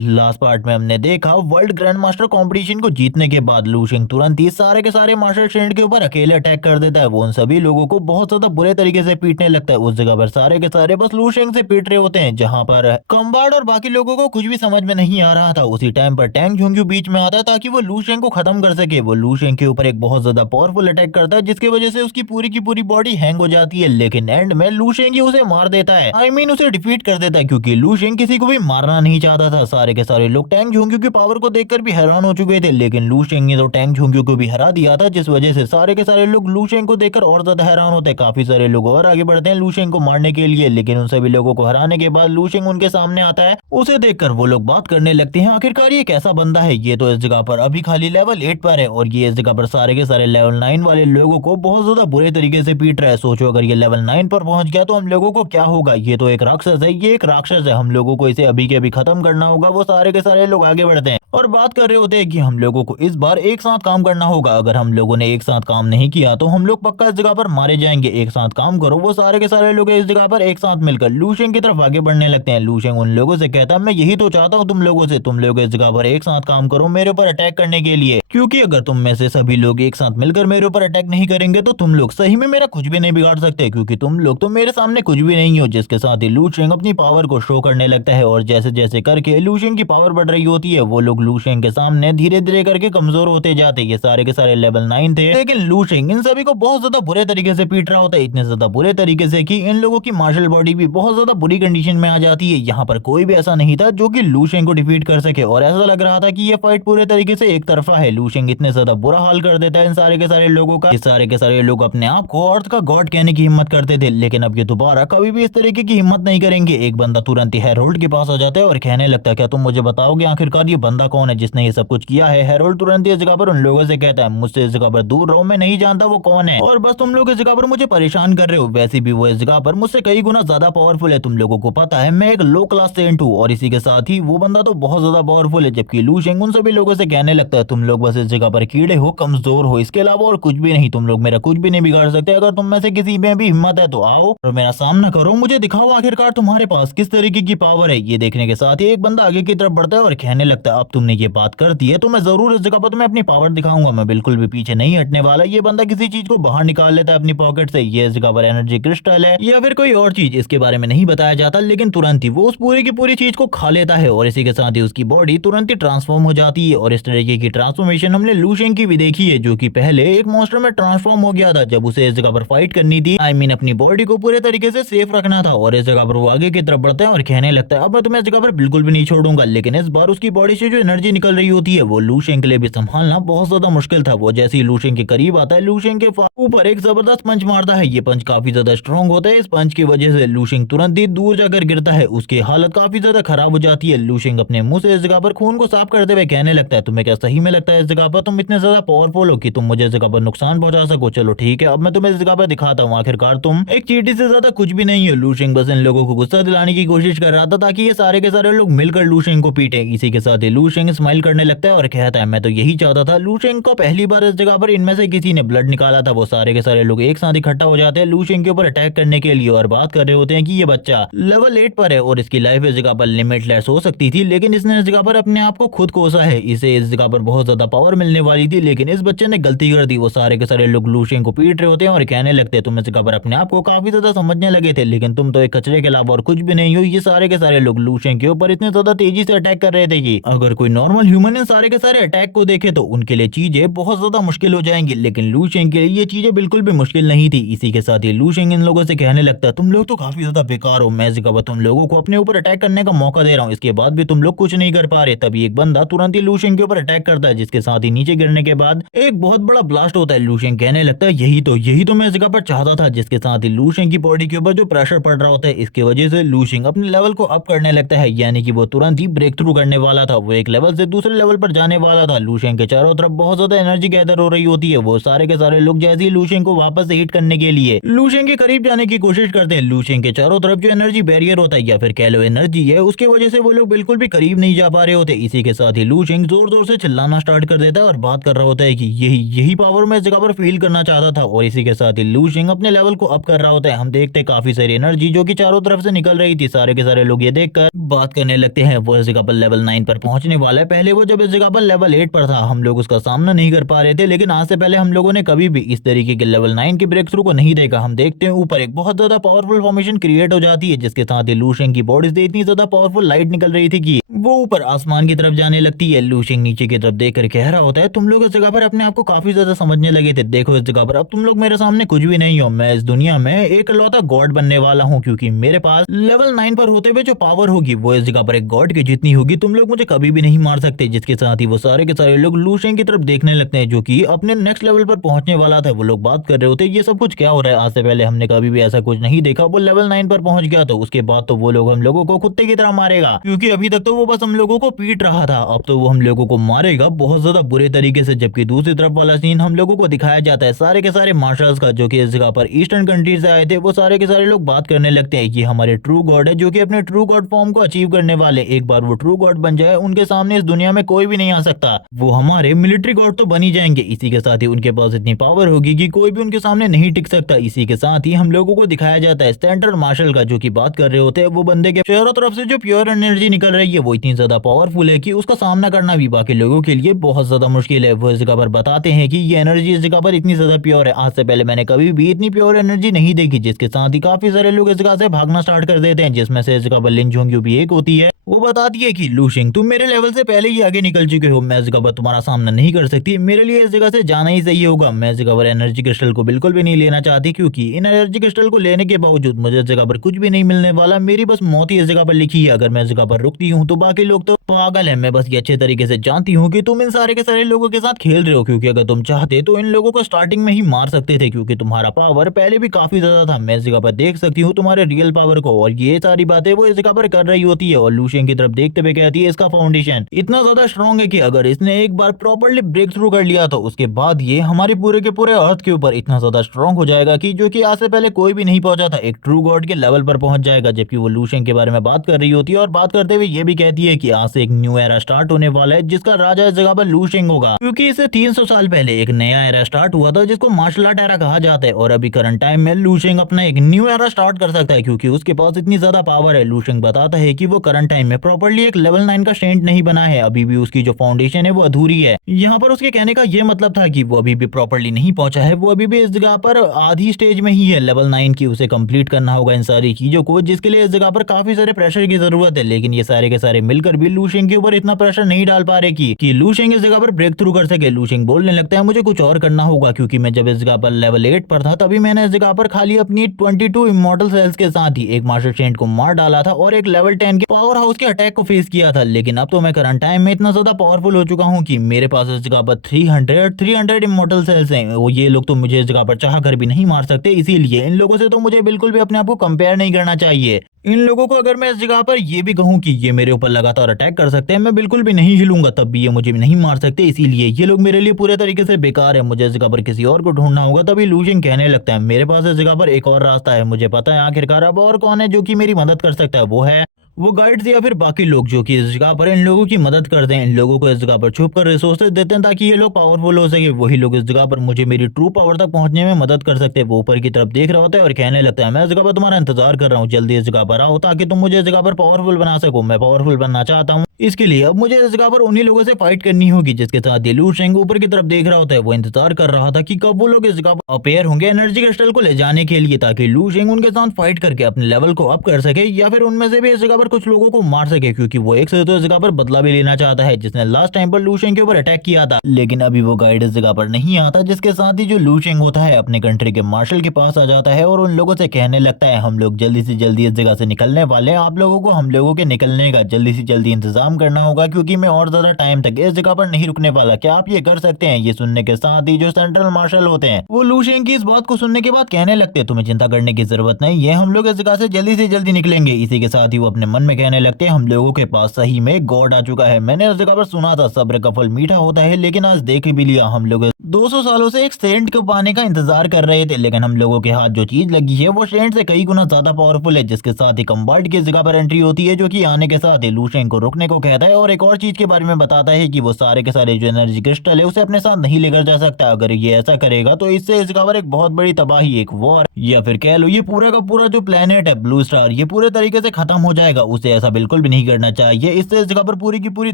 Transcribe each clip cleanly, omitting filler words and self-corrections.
Last part में हमने देखा वर्ल्ड ग्रैंड मास्टर कॉम्पिटिशन को जीतने के बाद लू शिंग तुरंत ही सारे के सारे मास्टर स्टूडेंट के ऊपर अकेले अटैक कर देता है। वो उन सभी लोगों को बहुत ज्यादा बुरे तरीके से पीटने लगता है। उस जगह पर सारे के सारे बस लू शिंग से पीट रहे होते हैं, जहाँ पर कम्बार्ड और बाकी लोगों को कुछ भी समझ में नहीं आ रहा था। उसी टाइम पर टैंग झुंग्यू बीच में आता है ताकि वो लू शिंग को खत्म कर सके। वो लू शिंग के ऊपर एक बहुत ज्यादा पावरफुल अटैक करता है, जिसकी वजह से उसकी पूरी की पूरी बॉडी हैंग हो जाती है। लेकिन एंड में लू शिंग ही उसे मार देता है, उसे डिफीट कर देता है, क्योंकि लू शिंग किसी को भी मारना नहीं चाहता था। सारे के सारे लोग टैंग झुंग्यू की पावर को देखकर भी हैरान हो चुके थे, लेकिन लू शिंग ने तो टैंग झुंग्यू को भी हरा दिया था, जिस वजह से सारे के सारे लोग लू शिंग को देखकर और ज्यादा हैरान होते हैं। काफी सारे लोग और आगे बढ़ते हैं लू शिंग को मारने के लिए, लेकिन उन सभी लोगों को हराने के बाद लू शिंग उनके सामने आता है। उसे देखकर वो लोग बात करने लगते हैं, आखिरकार ये कैसा बंदा है, ये तो इस जगह पर अभी खाली लेवल 8 पर है और ये इस जगह पर सारे के सारे लेवल 9 वाले लोगों को बहुत ज्यादा बुरे तरीके से पीट रहा है। सोचो अगर ये लेवल 9 पर पहुंच गया तो हम लोगों को क्या होगा। ये तो एक राक्षस है, ये एक राक्षस है, हम लोगों को इसे अभी के अभी खत्म करना होगा। वो सारे के सारे लोग आगे बढ़ते हैं और बात कर रहे होते हैं कि हम लोगों को इस बार एक साथ काम करना होगा। अगर हम लोगों ने एक साथ काम नहीं किया तो हम लोग पक्का इस जगह पर मारे जाएंगे। एक साथ काम करो। वो सारे के सारे लोग इस जगह पर एक साथ मिलकर लू शिंग की तरफ आगे बढ़ने लगते हैं। लू शिंग उन लोगों से कहता है, मैं यही तो चाहता हूँ तुम लोगों से, तुम लोग इस जगह पर एक साथ काम करो मेरे ऊपर अटैक करने के लिए, क्योंकि अगर तुम में से सभी लोग एक साथ मिलकर मेरे ऊपर अटैक नहीं करेंगे तो तुम लोग सही में मेरा कुछ भी नहीं बिगाड़ सकते, क्योंकि तुम लोग तो मेरे सामने कुछ भी नहीं हो। जिसके साथ ही लू शिंग अपनी पावर को शो करने लगता है और जैसे जैसे करके लू शिंग की पावर बढ़ रही होती है, वो लोग लू शिंग के सामने धीरे धीरे करके कमजोर होते जाते। ये सारे के सारे लेवल 9 थे, लेकिन लू शिंग इन सभी को बहुत ज्यादा बुरे तरीके से पीट रहा होता है, इतने ज्यादा बुरे तरीके से कि इन लोगों की मार्शल बॉडी भी बहुत ज्यादा बुरी कंडीशन में आ जाती है। यहाँ पर कोई भी ऐसा नहीं था जो कि लू शिंग को डिफीट कर सके और ऐसा लग रहा था कि ये फाइट पूरे तरीके से एक तरफा है। लू शिंग इतने ज्यादा बुरा हाल कर देता है इन सारे के सारे लोगों का। ये सारे के सारे लोग अपने आप को अर्थ का गॉड कहने की हिम्मत करते थे, लेकिन अब ये दोबारा कभी भी इस तरीके की हिम्मत नहीं करेंगे। एक बंदा तुरंत ही हेरोल्ड के पास आ जाता है और कहने लगता है, क्या तुम मुझे बताओगे आखिरकार ये बंदा कौन है जिसने ये सब कुछ किया है। हेरोल्ड तुरंत ही इस जगह पर उन लोगों से कहता है, मुझसे इस जगह पर दूर रहो, मैं नहीं जानता वो कौन है और बस तुम लोग इस जगह पर मुझे परेशान कर रहे हो। वैसे भी वो इस जगह पर मुझसे कई गुना ज्यादा पावरफुल है, तुम लोगों को पता है मैं एक लो क्लास सेंट हूँ और इसी के साथ ही वो बंदा तो बहुत ज्यादा पावरफुल है। जबकि लू शिंग उन सभी लोगों से कहने लगता है, तुम लोग बस इस जगह पर कीड़े हो, कमजोर हो, इसके अलावा और कुछ भी नहीं, तुम लोग मेरा कुछ भी नहीं बिगाड़ सकते। अगर तुम में से किसी में भी हिम्मत है तो आओ और मेरा सामना करो, मुझे दिखाओ आखिरकार तुम्हारे पास किस तरीके की पावर है। ये देखने के साथ ही एक बंदा आगे की तरफ बढ़ता है और कहने लगता है, अब तुमने ये बात कर दी है तो मैं जरूर इस जगह पर तुम्हें अपनी पावर दिखाऊंगा, मैं बिल्कुल भी पीछे नहीं हटने वाला। ये बंदा किसी चीज को बाहर निकाल लेता है अपनी पॉकेट से, ये इस जगह पर एनर्जी क्रिस्टल है या फिर कोई और चीज, इसके बारे में नहीं बताया जाता, लेकिन तुरंत ही वो उस पूरी की पूरी चीज को खा लेता है और इसी के साथ ही उसकी बॉडी तुरंत ही ट्रांसफॉर्म हो जाती है। और इस तरीके की ट्रांसफॉर्मेशन हमने लू शिंग की भी देखी है, जो कि पहले एक मॉन्स्टर में ट्रांसफॉर्म हो गया था जब उसे इस जगह पर फाइट करनी थी। अपनी बॉडी को पूरे तरीके से सेफ रखना था और इस जगह पर वो आगे की तरफ बढ़ता है और कहने लगता है, अब मैं तुम्हें इस जगह पर बिल्कुल भी नहीं छोड़ूंगा। लेकिन इस बार उसकी बॉडी से जो एनर्जी निकल रही होती है वो लू शिंग के लिए भी संभालना बहुत ज्यादा मुश्किल था। वो जैसे ही लू शिंग के करीब आता है, लू शिंग के ऊपर एक जबरदस्त पंच मारता है। ये पंच काफी ज्यादा स्ट्रॉन्ग होता है, इस पंच की वजह से लू शिंग तुरंत ही दूर जाकर गिरता है, उसकी हालत काफी ज्यादा खराब हो जाती है। लू शिंग अपने मुंह से इस जगह पर खून को साफ करते हुए कहने लगता है, तुम्हें क्या सही में लगता है इस जगह पर तुम इतने ज्यादा पावरफुल हो कि तुम मुझे इस जगह पर नुकसान पहुंचा सको। चलो ठीक है, अब मैं तुम्हें इस जगह पर दिखाता हूँ, आखिरकार तुम एक चींटी से ज्यादा कुछ भी नहीं हो। लू शिंग बस इन लोगों को गुस्सा दिलाने की कोशिश कर रहा था ताकि ये सारे के सारे लोग मिलकर लू शिंग को पीटे। इसी के साथ ही लू शिंग स्माइल करने लगता है और कहता है, मैं तो यही चाहता था। लू शिंग को पहली बार इस जगह पर इनमें से किसी ने ब्लड निकाला था। वो सारे के सारे लोग एक साथ इकट्ठा हो जाते हैं लू शिंग के ऊपर अटैक करने के लिए और बात कर रहे होते हैं कि ये बच्चा लेवल 8 पर है और इसकी लाइफ इस जगह पर लिमिटलेस हो सकती थी, लेकिन इसने इस जगह पर अपने आप को खुद कोसा है। इसे इस जगह पर बहुत ज्यादा पावर मिलने वाली थी, लेकिन इस बच्चे ने गलती कर दी। वो सारे के सारे लोग लू शिंग को पीट रहे होते हैं और कहने लगते हैं, तुम इस जगह पर अपने आप को काफी ज्यादा समझने लगे थे, लेकिन तुम तो एक कचरे के अलावा और कुछ भी नहीं हो। ये सारे के सारे लोग लू शिंग के ऊपर इतने ज्यादा तेजी से अटैक कर रहे थे कि अगर कोई नॉर्मल ह्यूमन इन सारे के सारे अटैक को देखे तो उनके लिए चीजें बहुत ज्यादा मुश्किल हो जाएंगी, लेकिन लू शिंग के लिए ये चीजें बिल्कुल भी मुश्किल नहीं थी। इसी के साथ ही लू शिंग इन लोगों से कहने लगता है, तुम लोग तो काफी ज्यादा बेकार हो, मैं इस जगह पर तुम लोगों को अपने ऊपर अटैक करने का मौका दे रहा हूँ, इसके बाद भी तुम लोग कुछ नहीं कर पा रहे। तभी एक बंदा तुरंत ही लू शिंग के ऊपर अटैक करता है, जिसके साथ ही नीचे गिरने के बाद एक बहुत बड़ा ब्लास्ट होता है। लू शिंग कहने लगता है, यही तो मैं इस जगह पर चाहता था। जिसके साथ ही लू शिंग की बॉडी के ऊपर जो प्रेशर पड़ रहा होता है, इसके वजह से लू शिंग अपने लेवल को अप करने लगता है, यानी कि वो तुरंत ही ब्रेक थ्रू करने वाला था। वो एक लेवल से दूसरे लेवल पर जाने वाला था। लूशेंग के चारों तरफ बहुत ज्यादा एनर्जी गैदर हो रही होती है। वो सारे के सारे लोग जैसे ही लूशेंग को वापस से हिट करने के लिए लूशेंग के करीब जाने की कोशिश करते हैं, लूशेंग के चारों तरफ जो एनर्जी बैरियर होता है या फिर कह लो एनर्जी है, उसके वजह से वो लोग बिल्कुल भी करीब नहीं जा पा रहे होते। इसी के साथ ही लूशेंग जोर जोर से चिल्लाना स्टार्ट कर देता है और बात कर रहा होता है कि यही यही पावर मैं इस जगह पर फील करना चाहता था। और इसी के साथ ही लूशेंग अपने लेवल को अप कर रहा होता है। हम देखते हैं काफी सारी एनर्जी जो कि चारों तरफ से निकल रही थी। सारे के सारे लोग ये देखकर बात करने लगते हैं वो इस जगह पर लेवल 9 पर पहुंचने वाला है। पहले वो जब इस जगह पर लेवल 8 पर था हम लोग उसका सामना नहीं कर पा रहे थे, लेकिन आज से पहले हम लोगों ने कभी भी इस तरीके के लेवल 9 के ब्रेक थ्रू को नहीं देखा। हम देखते हैं ऊपर एक बहुत ज्यादा पावरफुल फॉर्मेशन क्रिएट हो जाती है, जिसके साथ ही लूशेंग की बॉडी से इतनी ज्यादा पावरफुल लाइट निकल रही थी कि वो ऊपर आसमान की तरफ जाने लगती है। लूशेंग नीचे की तरफ देख कर कह रहा होता है तुम लोग इस जगह पर अपने आप को काफी ज्यादा समझने लगे थे। देखो इस जगह पर अब तुम लोग मेरे सामने कुछ भी नहीं हो। मैं इस दुनिया में एक लौता गॉड बनने वाला हूँ, क्योंकि मेरे पास लेवल 9 पर होते हुए जो पावर होगी वो इस जगह पर एक गॉड की जितनी होगी। तुम लोग मुझे कभी भी नहीं मार सकते। जिसके साथ ही वो सारे के सारे लोग लूशेंग की तरफ देखने लगते हैं जो कि अपने नेक्स्ट लेवल पर पहुंचने वाला था। वो लोग बात कर रहे होते ये सब कुछ क्या हो रहा है, आज से पहले हमने कभी भी ऐसा कुछ नहीं देखा। वो लेवल 9 पर पहुंच गया तो उसके बाद तो वो लोग हम लोगों को कुत्ते की तरह मारेगा, क्योंकि अभी तक तो वो बस हम लोगों को पीट रहा था, अब तो वो हम लोगों को मारेगा बहुत ज्यादा बुरे तरीके से। जबकि दूसरी तरफ वाला सीन हम लोगों को दिखाया जाता है सारे के सारे मार्शल्स का जो कि इस जगह पर ईस्टर्न कंट्री से आए थे। वो सारे के सारे लोग बात करने लगते हैं कि हमारे ट्रू गॉड है जो कि अपने ट्रू गॉड फॉर्म को अचीव करने वाले। एक बार वो ट्रू गॉड बन जाए उनके सामने इस दुनिया में कोई भी नहीं आ सकता। वो हमारे मिलिट्री गॉड तो बन ही जाएंगे। इसी के साथ ही उनके पास इतनी पावर होगी कि कोई भी उनके सामने नहीं टिक सकता। इसी के साथ ही हम लोगों को दिखाया जाता है स्टैंडर्ड मार्शल का जो कि बात कर रहे होते हैं वो बंदे के चारों तरफ से जो प्योर एनर्जी निकल रही है वो इतनी ज्यादा पावरफुल है कि उसका सामना करना भी बाकी लोगों के लिए बहुत ज्यादा मुश्किल है। वो इस जगह पर बताते हैं कि ये एनर्जी इस जगह पर इतनी ज्यादा प्योर है, आज से पहले मैंने कभी भी इतनी प्योर एनर्जी नहीं देखी। जिसके साथ ही काफी सारे लोग इस जगह से भागना स्टार्ट कर देते हैं, जिसमें से इस जगह पर लिन जोंग्यू भी एक होती है। वो बताती है कि लूशेंग तुम मेरे लेवल से पहले ही आगे निकल चुके हो, मैं इस जगह पर तुम्हारा सामना नहीं कर सकती। मेरे लिए इस जगह से जाना ही सही होगा। मैं इस जगह पर एनर्जी क्रिस्टल को बिल्कुल भी नहीं लेना चाहती, क्योंकि इन एनर्जी क्रिस्टल को लेने के बावजूद मुझे इस जगह पर कुछ भी नहीं मिलने वाला। मेरी बस मौत ही इस जगह पर लिखी है। अगर मैं इस जगह पर रुकती हूँ तो बाकी लोग तो पागल है। मैं बस ये अच्छे तरीके से जानती हूँ कि तुम इन सारे के सारे लोगों के साथ खेल रहे हो, क्योंकि अगर तुम चाहते तो इन लोगों को स्टार्टिंग में ही मार सकते थे, क्योंकि तुम्हारा पावर पहले भी काफी ज्यादा था। मैं इस जगह पर देख सकती हूँ तुम्हारे रियल पावर को। और ये सारी बातें वो इस जगह पर कर रही होती है और लूशेंग की तरफ देखते हुए कहती है इसका फाउंडेशन इतना ज्यादा स्ट्रॉन्ग है कि अगर इसने एक बार प्रॉपर्ली ब्रेक थ्रू कर लिया तो उसके बाद ये हमारे पूरे के पूरे अर्थ के ऊपर इतना ज्यादा स्ट्रॉन्ग हो जाएगा कि जो कि आज से पहले कोई भी नहीं पहुंचा था, एक ट्रू गॉड के लेवल पर पहुंच जाएगा। जबकि वो लूशेंग के बारे में बात कर रही होती है और बात करते हुए ये भी कहती है कि आज से एक न्यू एरा स्टार्ट होने वाला है जिसका राजा इस जगह पर लूशेंग होगा, क्योंकि इससे 300 साल पहले एक नया एरा स्टार्ट हुआ था जिसको मार्शल आर्ट एरा कहा जाता है। और अभी करंट टाइम में लूशेंग अपना एक न्यू एरा स्टार्ट कर सकता है, क्योंकि उसके पास इतनी ज्यादा पावर है। लूशेंग बताता है कि वो करंट टाइम में प्रॉपर्ली एक लेवल 9 का सेंट नहीं बना है, अभी भी उसकी जो फाउंडेशन है वो अधूरी है। यहाँ पर उसके कहने का ये मतलब था कि वो अभी भी प्रॉपर्ली नहीं पहुंचा है, वो अभी भी इस जगह पर आधी स्टेज में ही है लेवल 9 की। उसे कंप्लीट करना होगा इन सारी चीजों को, जिसके लिए इस जगह पर काफी सारे प्रेशर की जरूरत है। लेकिन ये सारे के सारे मिलकर भी लूशेंग के ऊपर इतना प्रेशर नहीं डाल पा रहे कि लूशेंग इस जगह पर ब्रेक थ्रू कर सके। लूशेंग बोलने लगता है मुझे कुछ और करना होगा, क्योंकि मैं जब इस जगह पर लेवल 8 पर था तभी मैंने इस जगह पर खाली अपनी 22 इमॉर्टल सेल्स के साथ ही एक मार्शल सेंट को मार डाला था और एक लेवल 10 के पावर हाउस के अटैक को फेस किया था। लेकिन अब तो मैं करंट टाइम में इतना ज्यादा पावरफुल हो चुका हूँ कि मेरे पास इस जगह पर 300 इमॉर्टल सेल्स हैं। वो ये लोग तो मुझे इस जगह पर चाह कर भी नहीं मार सकते, इसीलिए इन लोगों से तो मुझे बिल्कुल भी अपने आप को कंपेयर नहीं करना चाहिए। इन लोगों को अगर मैं इस जगह पर ये भी कहूँ कि ये मेरे ऊपर लगातार अटैक कर सकते हैं, मैं बिल्कुल भी नहीं हिलूंगा, तब भी ये मुझे नहीं मार सकते। इसीलिए ये लोग मेरे लिए पूरे तरीके से बेकार है, मुझे इस जगह पर किसी और को ढूंढना होगा। तभी लूशेंग कहने लगता है मेरे पास इस जगह पर एक और रास्ता है, मुझे पता है आखिरकार अब और कौन है जो कि मेरी मदद कर सकता है, वो गाइड्स या फिर बाकी लोग जो कि इस जगह पर इन लोगों की मदद करते हैं, इन लोगों को इस जगह पर छुप कर रिसोर्सेज देते हैं ताकि ये लोग पावरफुल हो सके। वही लोग इस जगह पर मुझे मेरी ट्रू पावर तक पहुंचने में मदद कर सकते हैं। वो ऊपर की तरफ देख रहा होता है और कहने लगता है मैं इस जगह पर तुम्हारा इंतजार कर रहा हूँ, जल्दी इस जगह पर आओ ताकि तुम मुझे इस जगह पर पावरफुल बना सको। मैं पावरफुल बनना चाहता हूँ, इसके लिए अब मुझे इस जगह पर उन्हीं लोगों से फाइट करनी होगी। जिसके साथ लूशेंग ऊपर की तरफ देख रहा होता है, वो इंतजार कर रहा था कि कब वो लोग इस जगह पर अपेयर होंगे एनर्जी क्रिस्टल को ले जाने के लिए, ताकि लूशेंग उनके साथ फाइट करके अपने लेवल को अप कर सके या फिर उनमें से भी इस जगह पर कुछ लोगों को मार सके, क्योंकि वो एक से तो इस जगह पर बदला भी लेना चाहता है जिसने लास्ट टाइम पर लूशेंग के ऊपर अटैक किया था। लेकिन अभी वो गाइड इस जगह पर नहीं आता, जिसके साथ ही जो लूशेंग होता है अपने कंट्री के मार्शल के पास आ जाता है और उन लोगों से कहने लगता है हम लोग जल्दी से जल्दी इस जगह से निकलने वाले हैं, आप लोगों को हम लोगों के निकलने का जल्दी से जल्दी इंतजाम काम करना होगा क्योंकि मैं और ज्यादा टाइम तक इस जगह पर नहीं रुकने वाला। क्या आप ये कर सकते हैं? ये सुनने के साथ ही जो सेंट्रल मार्शल होते हैं वो लू शेंग की इस बात को सुनने के बाद कहने लगते हैं, तुम्हें चिंता करने की जरूरत नहीं है, हम लोग इस जगह से जल्दी निकलेंगे। इसी के साथ ही वो अपने मन में कहने लगते हैं, हम लोगों के पास सही में गॉड आ चुका है। मैंने उस जगह पर सुना था सब्र का फल मीठा होता है, लेकिन आज देख भी लिया। हम लोग 200 सालों से एक सेंट को पाने का इंतजार कर रहे थे, लेकिन हम लोगों के हाथ जो चीज लगी है वो सेंट से कई गुना ज्यादा पावरफुल है। जिसके साथ ही कंबाल्ट की जगह पर एंट्री होती है, जो कि आने के साथ ही लू शेंग को रुकने को कहता है और एक और चीज के बारे में बताता है कि वो सारे के सारे जो एनर्जी क्रिस्टल है उसे अपने साथ नहीं लेकर जा सकता। अगर ये ऐसा करेगा तो इससे इस जगह पर एक बहुत बड़ी तबाही, एक वॉर, या फिर कह लो ये पूरा का पूरा जो प्लेनेट है ब्लू स्टार, ये पूरे तरीके से खत्म हो जाएगा। उसे ऐसा बिल्कुल भी नहीं करना चाहिए, इससे इस जगह पर पूरी की पूरी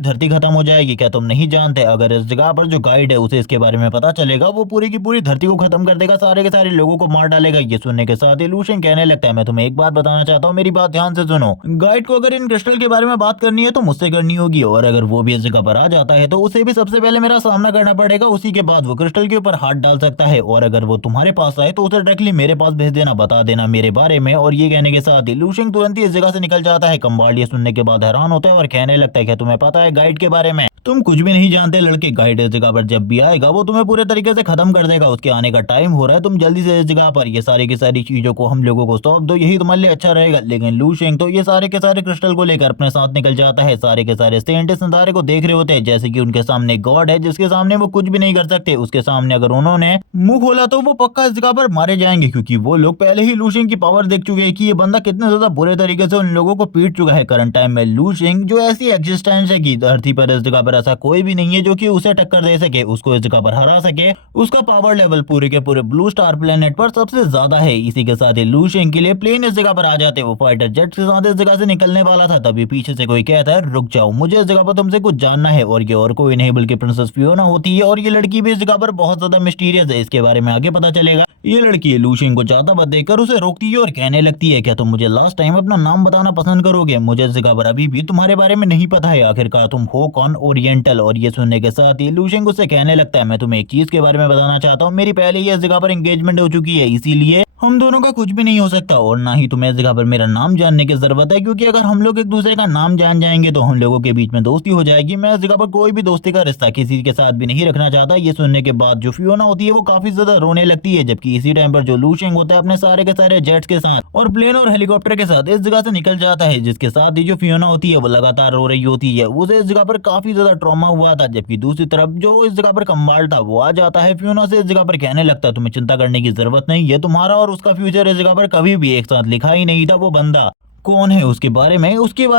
धरती खत्म हो जाएगी। क्या तुम नहीं जानते? अगर इस जगह पर जो गाइड है उसे इसके बारे में पता चलेगा, वो पूरी की पूरी धरती को खत्म कर देगा, सारे के सारे लोगों को मार डालेगा। ये सुनने के साथ ही लू शेंग कहने लगता है, मैं तुम्हें एक बात बताना चाहता हूँ, मेरी बात ध्यान से सुनो। गाइड को अगर इन क्रिस्टल के बारे में बात करनी है तो मुझसे करनी होगी, और अगर वो भी इस जगह पर आ जाता है तो उसे भी सबसे पहले मेरा सामना करना पड़ेगा। उसी के बाद वो क्रिस्टल के ऊपर हाथ डाल सकता है, और अगर वो तुम्हारे पास आए तो उसे डायरेक्टली मेरे पास भेज देना, बता देना मेरे बारे में। और ये कहने के साथ ही लू शेंग तुरंत ही इस जगह से निकल जाता है। कंबाल्ट ये सुनने के बाद हैरान होता है और कहने लगता है, क्या तुम्हें पता है गाइड के बारे में? तुम कुछ भी नहीं जानते लड़के। गाइड इस जगह पर जब भी आएगा वो तुम्हें पूरे तरीके से खत्म कर देगा। उसके आने का टाइम हो रहा है, तुम जल्दी से इस जगह पर ये सारी की सारी चीजों को हम लोगों को सौंप दो, यही तुम्हारे लिए अच्छा रहेगा। लेकिन लू शेंग तो ये सारे के सारे क्रिस्टल को लेकर अपने साथ निकल जाता है। सारे के सारे साइंटिस्ट नजारे को देख रहे होते हैं जैसे कि उनके सामने गॉड है, जिसके सामने वो कुछ भी नहीं कर सकते। उसके सामने अगर उन्होंने मुंह खोला तो वो पक्का इस जगह पर मारे जाएंगे, क्योंकि वो लोग पहले ही लू शेंग की पावर देख चुके हैं कि ये बंदा कितने ज्यादा बुरे तरीके से उन लोगों को पीट चुका है। करंट टाइम में लू शेंग जो ऐसी एग्जिस्टेंस है कि धरती पर इस जगह पर ऐसा कोई भी नहीं है जो कि उसे टक्कर दे सके, उसको इस जगह पर हरा सके। उसका पावर लेवल पूरे के पूरे ब्लू स्टार प्लेनेट पर सबसे ज्यादा है। इसी के साथ ही लू शेंग के लिए प्लेन इस जगह पर आ जाते हैं। वो फाइटर जेट के साथ इस जगह से निकलने वाला था, तभी पीछे से कोई कहता है, रुक जाओ, मुझे इस जगह पर तुमसे कुछ जानना है। और ये और कोई नहीं बल्कि प्रिंसेस फियोना होती है, और ये लड़की भी इस जगह पर बहुत ज्यादा मिस्टीरियस है, इसके बारे में आगे पता चलेगा। ये लड़की लू शेंग को जाता हुआ देखकर उसे रोकती है और कहने लगती है, क्या तुम मुझे लास्ट टाइम अपना नाम बताना पसंद करोगे? मुझे इस जगह पर अभी भी तुम्हारे बारे में नहीं पता है, आखिरकार तुम हो कौन? ओरिएंटल। और ये सुनने के साथ ही लू शेंग उससे कहने लगता है, मैं तुम्हें एक चीज के बारे में बताना चाहता हूँ, मेरी पहले ही इस जगह पर एंगेजमेंट हो चुकी है, इसीलिए हम दोनों का कुछ भी नहीं हो सकता, और ना ही तुम्हें इस जगह पर मेरा नाम जानने की जरूरत है, क्योंकि अगर हम लोग एक दूसरे का नाम जान जाएंगे तो हम लोगों के बीच में दोस्ती हो जाएगी। मैं इस जगह पर कोई भी दोस्ती का रिश्ता किसी के साथ भी नहीं रखना चाहता। ये सुनने के बाद जो फियोना होती है वो काफी ज्यादा रोने लगती है, जबकि इसी टाइम पर जो लू शेंग होता है अपने सारे के सारे जेट्स के साथ और प्लेन और हेलीकॉप्टर के साथ इस जगह से निकल जाता है। जिसके साथ ही जो फियोना होती है वो लगातार रो रही होती है, उसे इस जगह पर काफी ज्यादा ट्रॉमा हुआ था। जबकि दूसरी तरफ जो इस जगह पर कंबाल्ट था वो आ जाता है फियोना से इस जगह पर कहने लगता है, तुम्हें चिंता करने की जरूरत नहीं है, तुम्हारा और उसका फ्यूचर इस जगह पर कभी भी एक साथ लिखा ही नहीं था। वो बंदा कौन है उसके बारे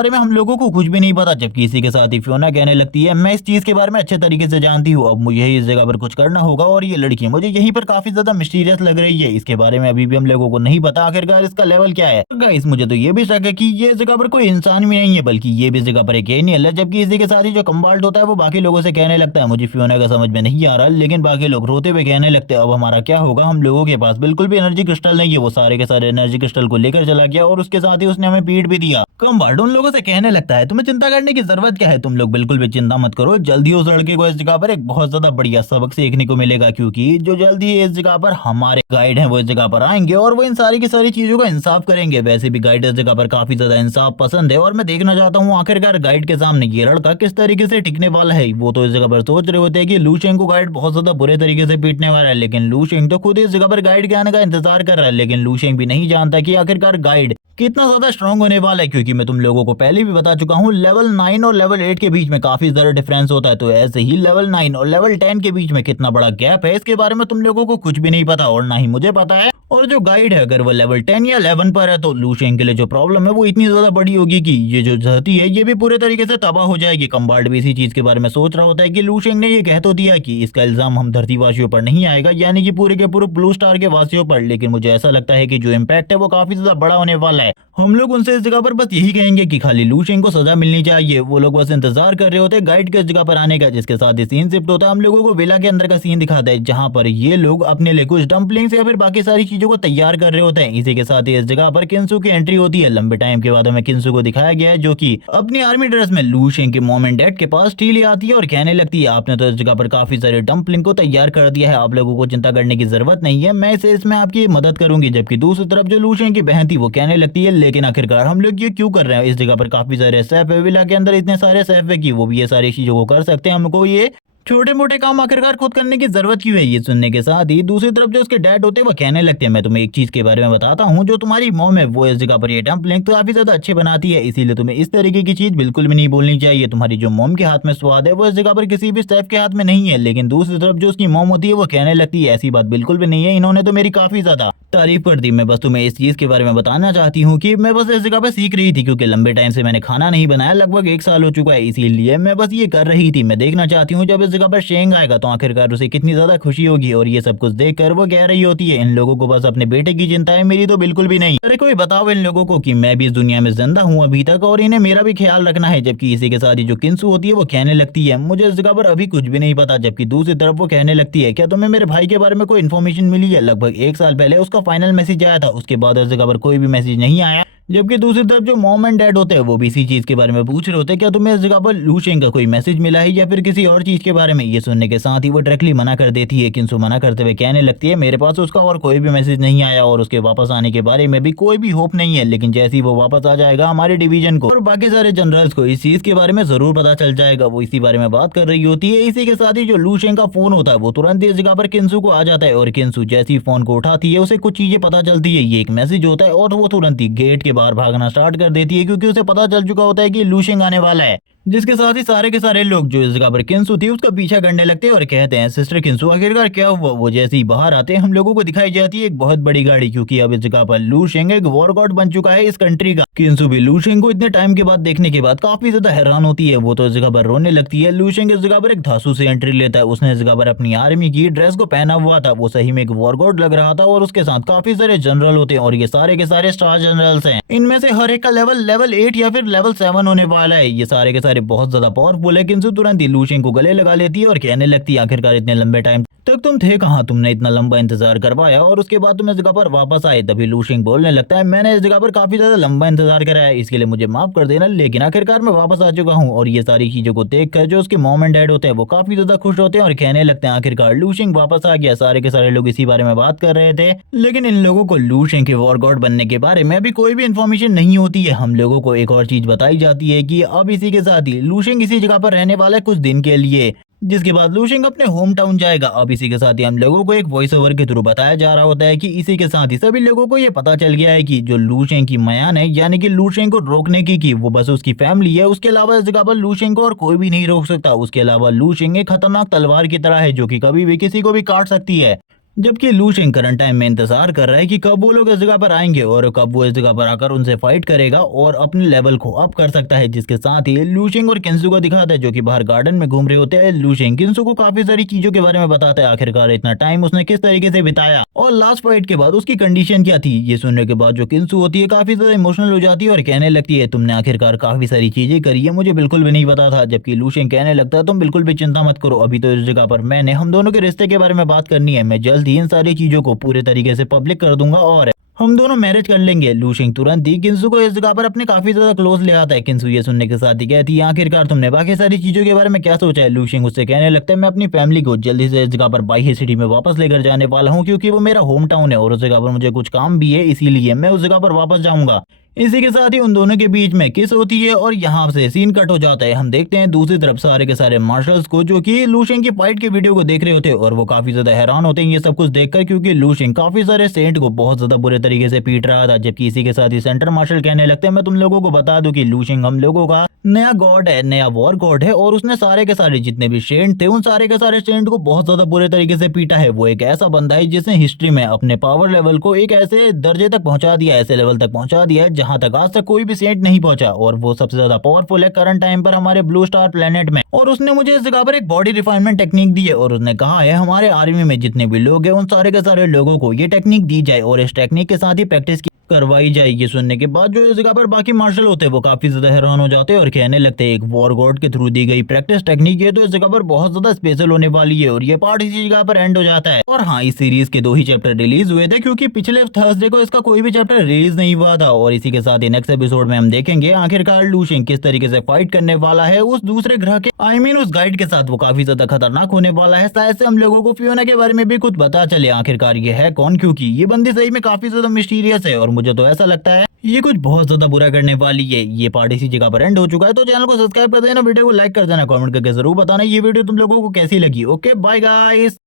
में हम लोगों को कुछ भी नहीं पता। जबकि इसी के साथ ही फियोना कहने लगती है, मैं इस चीज के बारे में अच्छे तरीके से जानती हूँ, अब मुझे इस जगह पर कुछ करना होगा। और ये लड़की मुझे यहीं पर काफी ज्यादा मिस्टीरियस लग रही है, इसके बारे में अभी भी हम लोगों को नहीं पता आखिरकार इसका लेवल क्या है। गाइस मुझे तो ये भी शक है कि ये जगह पर कोई इंसान भी नहीं है, बल्कि ये भी जगह पर एक एनियल है। जबकि इसी के साथ ही जो कंबाल्ट होता है वो बाकी लोगों से कहने लगता है, मुझे फियोना का समझ में नहीं आ रहा, लेकिन बाकी लोग रोते हुए कहने लगते हैं, अब हमारा क्या होगा? हम लोगों के पास बिल्कुल भी एनर्जी क्रिस्टल नहीं है। वो सारे के सारे एनर्जी क्रिस्टल को लेकर चला गया और उसके साथ ही उसने हमें पीट भी दिया। कंबाल्ट उन लोगों से कहने लगता है, तुम्हें चिंता करने की जरूरत क्या है, तुम लोग बिल्कुल भी चिंता मत करो, जल्दी उस लड़के को इस जगह पर एक बहुत ज्यादा बढ़िया सबक सीखने को मिलेगा, क्योंकि जो जल्दी इस जगह पर हमारे गाइड हैं वो इस जगह पर आएंगे और वो इन सारी की सारी चीजों का इंसाफ करेंगे। वैसे भी गाइड इस जगह पर काफी ज्यादा इंसाफ पसंद है, और मैं देखना चाहता हूँ आखिरकार गाइड के सामने ये लड़का किस तरीके से टिकने वाला है। वो तो इस जगह पर सोच रहे होते हैं कि लू शेंग को गाइड बहुत ज्यादा बुरे तरीके से पीटने वाला है, लेकिन लू शेंग तो खुद इस जगह पर गाइड के आने का इंतजार कर रहा है। लेकिन लू शेंग भी नहीं जानता कि आखिरकार गाइड कितना ज्यादा स्ट्रांग होने वाला है, क्योंकि मैं तुम लोगों को पहले भी बता चुका हूँ, लेवल 9 और लेवल 8 के बीच में काफी ज्यादा डिफरेंस होता है। तो ऐसे ही लेवल 9 और लेवल 10 के बीच में कितना बड़ा गैप है, इसके बारे में तुम लोगों को कुछ भी नहीं पता, और ना ही मुझे पता है। और जो गाइड है अगर वो लेवल 10 या 11 पर है तो लू शेंग के लिए जो प्रॉब्लम है वो इतनी ज्यादा बड़ी होगी कि ये जो धरती है ये भी पूरे तरीके से तबाह हो जाएगी। कंबाल्ट भी इसी चीज के बारे में सोच रहा होता है कि लू शेंग ने ये कह तो दिया कि इसका इल्जाम हम धरती वासियों पर नहीं आएगा, यानी कि पूरे के पूरे ब्लू स्टार के वासियों पर, लेकिन मुझे ऐसा लगता है कि जो इम्पैक्ट है वो काफी ज्यादा बड़ा होने वाला है। हम लोग उनसे इस जगह पर बस यही कहेंगे कि खाली लू शेंग को सजा मिलनी चाहिए। वो लोग बस इंतजार कर रहे होते गाइड के इस जगह पर आने का, जिसके साथ ही सीन शिफ्ट होता है हम लोगों को विला के अंदर का सीन दिखाता है, जहां पर ये लोग अपने लिए कुछ डम्पलिंग्स या फिर बाकी सारी चीजों को तैयार कर रहे होते हैं। इसी के साथ ही इस जगह पर किंसु की एंट्री होती है। लंबे टाइम के बाद हमें किंसु को दिखाया गया है जो कि अपनी आर्मी ड्रेस में लू शेंग के मॉम एंड डैड के पास टी ले आती है और कहने लगती है आपने तो इस जगह पर काफी सारे डम्पलिंग को तैयार कर दिया है, आप लोगों को चिंता करने की जरूरत नहीं है, मैं इसे इसमें आपकी मदद करूंगी। जबकि दूसरी तरफ जो लू शेंग की बहन थी वो कहने लगती है लेकिन आखिरकार हम लोग ये क्यों कर रहे हैं, इस जगह पर काफी सारे सेफ है, विला के अंदर इतने सारे सेफ है कि वो भी ये सारी चीजों को कर सकते हैं, हमको ये छोटे मोटे काम आखिरकार खुद करने की जरूरत क्यों है। ये सुनने के साथ ही दूसरी तरफ जो उसके डैड होते हैं वो कहने लगते हैं मैं तुम्हें एक चीज के बारे में बताता हूँ, जो तुम्हारी मॉम है वो इस जगह पर ये डम्पलिंग तो काफी ज्यादा अच्छे बनाती है, इसीलिए तुम्हें इस तरीके की चीज बिल्कुल भी नहीं बोलनी चाहिए। तुम्हारी जो मॉम के हाथ में स्वाद है वो इस जगह पर किसी भी शेफ के हाथ में नहीं है। लेकिन दूसरी तरफ जो उसकी मॉम होती है वो कहने लगती है ऐसी बात बिल्कुल भी नहीं है, इन्होंने तो मेरी काफी ज्यादा तारीफ कर दी, मैं बस तुम्हें इस चीज के बारे में बताना चाहती हूँ कि मैं बस इस जगह पर सीख रही थी, क्योंकि लंबे टाइम से मैंने खाना नहीं बनाया, लगभग 1 साल हो चुका है, इसीलिए मैं बस ये कर रही थी। मैं देखना चाहती हूँ जब इस जगह पर शेंग आएगा तो आखिरकार उसे कितनी ज्यादा खुशी होगी। और ये सब कुछ देखकर वो कह रही होती है इन लोगों को बस अपने बेटे की चिंता है, मेरी तो बिल्कुल भी नहीं। अरे कोई बताओ इन लोगों को कि मैं भी इस दुनिया में जिंदा हूँ अभी तक और इन्हें मेरा भी ख्याल रखना है। जबकि इसी के साथ ही जो किंसु होती है वो कहने लगती है मुझे इस जगह पर अभी कुछ भी नहीं पता। जबकि दूसरी तरफ वो कहने लगती है क्या तुम्हें मेरे भाई के बारे में कोई इन्फॉर्मेशन मिली है, लगभग 1 साल पहले उसका फाइनल मैसेज आया था, उसके बाद इस जगह पर कोई भी मैसेज नहीं आया। जबकि दूसरी तरफ जो मॉम एंड डैड होते हैं वो भी इसी चीज के बारे में पूछ रहे होते हैं क्या तुम्हें इस जगह पर लू शेंग का कोई मैसेज मिला है या फिर किसी और चीज के बारे में। ये सुनने के साथ ही वो डायरेक्टली मना कर देती है। किंसु मना करते हुए कहने लगती है मेरे पास उसका और कोई भी मैसेज नहीं आया और उसके वापस आने के बारे में भी कोई भी होप नहीं है, लेकिन जैसे ही वो वापस आ जाएगा हमारे डिवीजन को और बाकी सारे जनरल्स को इस चीज के बारे में जरूर पता चल जाएगा। वो इसी बारे में बात कर रही होती है। इसी के साथ ही जो लू शेंग का फोन होता है वो तुरंत इस जगह पर किंसु को आ जाता है और किंसु जैसे ही फोन को उठाती है उसे कुछ चीजें पता चलती है, ये एक मैसेज होता है और वो तुरंत ही गेट के बाहर भागना स्टार्ट कर देती है, क्योंकि उसे पता चल चुका होता है कि लू शेंग आने वाला है। जिसके साथ ही सारे के सारे लोग जो इस जगह पर किंसु थी उसका पीछा करने लगते हैं और कहते हैं सिस्टर किंसु आखिरकार क्या हुआ। वो जैसे ही बाहर आते हैं हम लोगों को दिखाई जाती है एक बहुत बड़ी गाड़ी, क्योंकि अब इस जगह पर लू शेंग एक वॉर गॉड बन चुका है इस कंट्री का। किंसु भी लू शेंग को इतने टाइम के बाद देखने के बाद काफी ज्यादा हैरान होती है, वो तो इस जगह पर रोने लगती है। लू शेंग इस जगह पर एक धांसू से एंट्री लेता है, उसने इस जगह पर अपनी आर्मी की ड्रेस को पहना हुआ था, वो सही में एक वॉर गॉड लग रहा था और उसके साथ काफी सारे जनरल होते हैं और ये सारे के सारे स्टार जनरल्स हैं। इनमें से हर एक का लेवल 8 या फिर लेवल 7 होने वाला है। ये सारे के सारे बहुत ज्यादा पावरफुल है। किंसु तुरंत ही लू शेंग को गले लगा लेती है और कहने लगती है आखिरकार इतने लंबे टाइम तक तुम थे कहाँ, तुमने इतना लंबा इंतजार करवाया और उसके बाद तुम इस जगह पर वापस आए। तभी लू शेंग बोलने लगता है मैंने इस जगह पर काफी ज्यादा लंबा इंतजार करा है, इसके लिए मुझे माफ कर देना, लेकिन आखिरकार मैं वापस आ चुका हूँ। और ये सारी चीजों को देखकर जो उसके मॉम एंड डैड होते हैं वो काफी ज्यादा खुश होते हैं और कहने लगते हैं आखिरकार लू शेंग वापस आ गया। सारे के सारे लोग इसी बारे में बात कर रहे थे, लेकिन इन लोगों को लू शेंग के वॉर गॉड बनने के बारे में अभी कोई भी इन्फॉर्मेशन नहीं होती है। हम लोगों को एक और चीज बताई जाती है कि अब इसी के साथ ही लू शेंग इसी जगह पर रहने वाला है कुछ दिन के लिए, जिसके बाद लू शेंग अपने होम टाउन जाएगा। अब इसी के साथ ही हम लोगों को एक वॉइस ओवर के थ्रू बताया जा रहा होता है कि इसी के साथ ही सभी लोगों को ये पता चल गया है कि जो लू शेंग की मयान है यानी कि लू शेंग को रोकने की वो बस उसकी फैमिली है, उसके अलावा इस जगह पर लू शेंग को और कोई भी नहीं रोक सकता। उसके अलावा लू शेंग एक खतरनाक तलवार की तरह है जो कि कभी भी किसी को भी काट सकती है। जबकि लू शेंग करंट टाइम में इंतजार कर रहा है कि कब वो लोग इस जगह पर आएंगे और कब वो इस जगह पर आकर उनसे फाइट करेगा और अपने लेवल को अप कर सकता है। जिसके साथ ही लू शेंग और किंसु को दिखाता है जो कि बाहर गार्डन में घूम रहे होते हैं। लू शेंग किंसु को काफी सारी चीजों के बारे में बताता है, आखिरकार इतना टाइम उसने किस तरीके से बिताया और लास्ट फाइट के बाद उसकी कंडीशन क्या थी। ये सुनने के बाद जो किंसु होती है काफी ज्यादा इमोशनल हो जाती है और कहने लगती है तुमने आखिरकार काफी सारी चीजें करी है, मुझे बिल्कुल भी नहीं पता था। जबकि लू शेंग कहने लगता है तुम बिल्कुल भी चिंता मत करो, अभी तो इस जगह पर मैंने हम दोनों के रिश्ते के बारे में बात करनी है, मैं जल्द ही इन सारी चीजों को पूरे तरीके से पब्लिक कर दूंगा और हम दोनों मैरिज कर लेंगे। लू शेंग तुरंत ही किंसु को इस जगह पर अपने काफी ज्यादा क्लोज ले आता है। किंसु ये सुनने के साथ ही कहती है आखिरकार तुमने बाकी सारी चीजों के बारे में क्या सोचा है। लू शेंग उससे कहने लगता है मैं अपनी फैमिली को जल्दी से इस जगह पर बाई सिटी में वापस लेकर जाने वाला हूँ, क्योंकि वो मेरा होम टाउन है और उस जगह पर मुझे कुछ काम भी है, इसीलिए मैं उस जगह पर वापस जाऊंगा। इसी के साथ ही उन दोनों के बीच में किस होती है और यहाँ से सीन कट हो जाता है। हम देखते हैं दूसरी तरफ सारे के सारे मार्शल्स को जो कि लू शेंग की फाइट के वीडियो को देख रहे होते हैं और वो काफी ज्यादा हैरान होते हैं ये सब कुछ देखकर, क्योंकि लू शेंग काफी सारे सेंट को बहुत ज्यादा बुरे तरीके से पीट रहा था। जबकि इसी के साथ ही सेंटर मार्शल कहने लगते हैं मैं तुम लोगों को बता दूं कि लू शेंग हम लोगों का नया गॉड है, नया वॉर गॉड है और उसने सारे के सारे जितने भी सेंट थे उन सारे के सारे सेंट को बहुत ज्यादा बुरे तरीके से पीटा है। वो एक ऐसा बंदा है जिसने हिस्ट्री में अपने पावर लेवल को एक ऐसे दर्जे तक पहुंचा दिया, ऐसे लेवल तक पहुंचा दिया है जहां तक आज तक कोई भी सेंट नहीं पहुंचा और वो सबसे ज्यादा पावरफुल है करंट टाइम पर हमारे ब्लू स्टार प्लेनेट में। और उसने मुझे इस जगह पर एक बॉडी रिफाइनमेंट टेक्निक दी है और उसने कहा है हमारे आर्मी में जितने भी लोग हैं उन सारे के सारे लोगों को ये टेक्निक दी जाए और इस टेक्निक के साथ ही प्रैक्टिस की करवाई जाएगी। सुनने के बाद जो इस जगह पर बाकी मार्शल होते हैं वो काफी ज्यादा हैरान हो जाते हैं और कहने लगते हैं एक वॉर गॉड के थ्रू दी गई प्रैक्टिस टेक्निक है तो इस जगह पर बहुत ज्यादा स्पेशल होने वाली है। और ये पार्ट इसी जगह पर एंड हो जाता है। और हाँ, इस सीरीज के 2 ही चैप्टर रिलीज हुए थे क्योंकि पिछले थर्सडे को इसका कोई भी चैप्टर रिलीज नहीं हुआ था। और इसी के साथ ही नेक्स्ट एपिसोड में हम देखेंगे आखिरकार लू शिंग किस तरीके से फाइट करने वाला है उस दूसरे ग्रह के उस गाइड के साथ। वो काफी ज्यादा खतरनाक होने वाला है। शायद से हम लोगों को फियोना के बारे में भी कुछ पता चले आखिरकार ये है कौन, क्योंकि ये बंदी सही में काफी ज्यादा मिस्टीरियस है और मुझे तो ऐसा लगता है ये कुछ बहुत ज्यादा बुरा करने वाली है। ये पार्ट इसी जगह पर एंड हो चुका है तो चैनल को सब्सक्राइब कर देना, वीडियो को लाइक कर देना, कमेंट करके जरूर बताना ये वीडियो तुम लोगों को कैसी लगी। Okay bye guys.